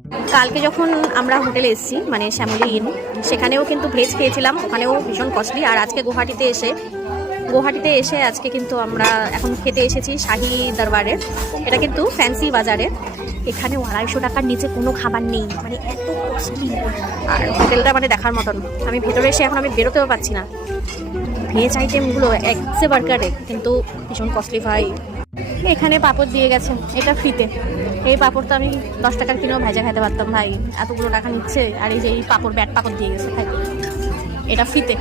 কালকে যখন আমরা হোটেলে এসেছি মানে শ্যামলী ইন, সেখানেও কিন্তু ভেজ খেয়েছিলাম, ওখানেও ভীষণ কস্টলি। আর আজকে গুয়াহাটিতে এসে আজকে কিন্তু আমরা এখন খেতে এসেছি শাহী দরবারে। এটা কিন্তু ফ্যান্সি বাজারে, এখানেও 250 টাকার নিচে কোনো খাবার নেই, মানে এত কস্টলি। আর হোটেলটা মানে দেখার মতন। আমি ভেতরে এসে এখন আমি বেরোতেও পারছি না। ভেজ আইটেমগুলো একসে বার্গারে, কিন্তু ভীষণ কস্টলি ভাই। এখানে পাঁপড় দিয়ে গেছে, এটা ফ্রিতে। এই পাঁপড় তো আমি 10 টাকার কিনেও ভেজা খেতে পারতাম ভাই, এতগুলো টাকা নিচ্ছে। আর এই যে এই পাঁপড়, ব্যাট পাঁপড় দিয়ে গেছে ভাই, এটা ফ্রিতে।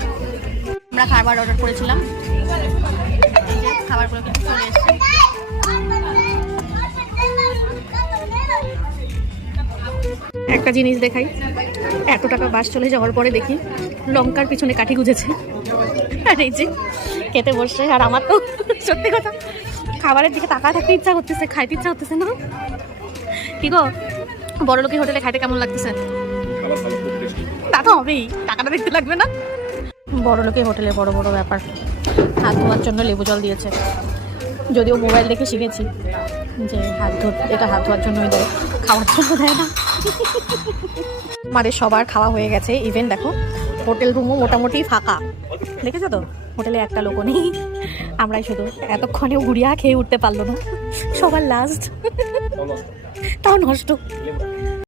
আমরা খাবার অর্ডার করেছিলাম, এই যে খাবারগুলো কিন্তু চলে এসছে। একটা জিনিস দেখাই, এত টাকা বাস চলে যাওয়ার পরে দেখি লঙ্কার পিছনে কাঠি গুঁজেছে। আর এই যে খেতে বসছে, আর আমার তো সত্যি কথা খাবারের দিকে তাকা থাকতে ইচ্ছা করতেছে, খাইতে ইচ্ছা করতেছে না। কি গো, বড়লোকি হোটেলে খাইতে কেমন লাগতেছে? তা তো হবেই, টাকাটা দেখতে লাগবে না? বড়লোকি হোটেলে বড় বড় ব্যাপার। হাত ধোয়ার জন্য লেবু জল দিয়েছে, যদিও মোবাইল দেখে শিখেছি যে এটা হাত ধোয়ার জন্যই দেয়, খাওয়ার জন্য দেয় না। আমাদের সবার খাওয়া হয়ে গেছে, ইভেন দেখো হোটেল রুমও মোটামুটি ফাঁকা, দেখেছো তো? হোটেলে একটা লোকও নেই, আমরাই শুধু। এতক্ষণেও গুড়িয়া খেয়ে উঠতে পারলো না, সবার লাস্ট, তাও নষ্ট।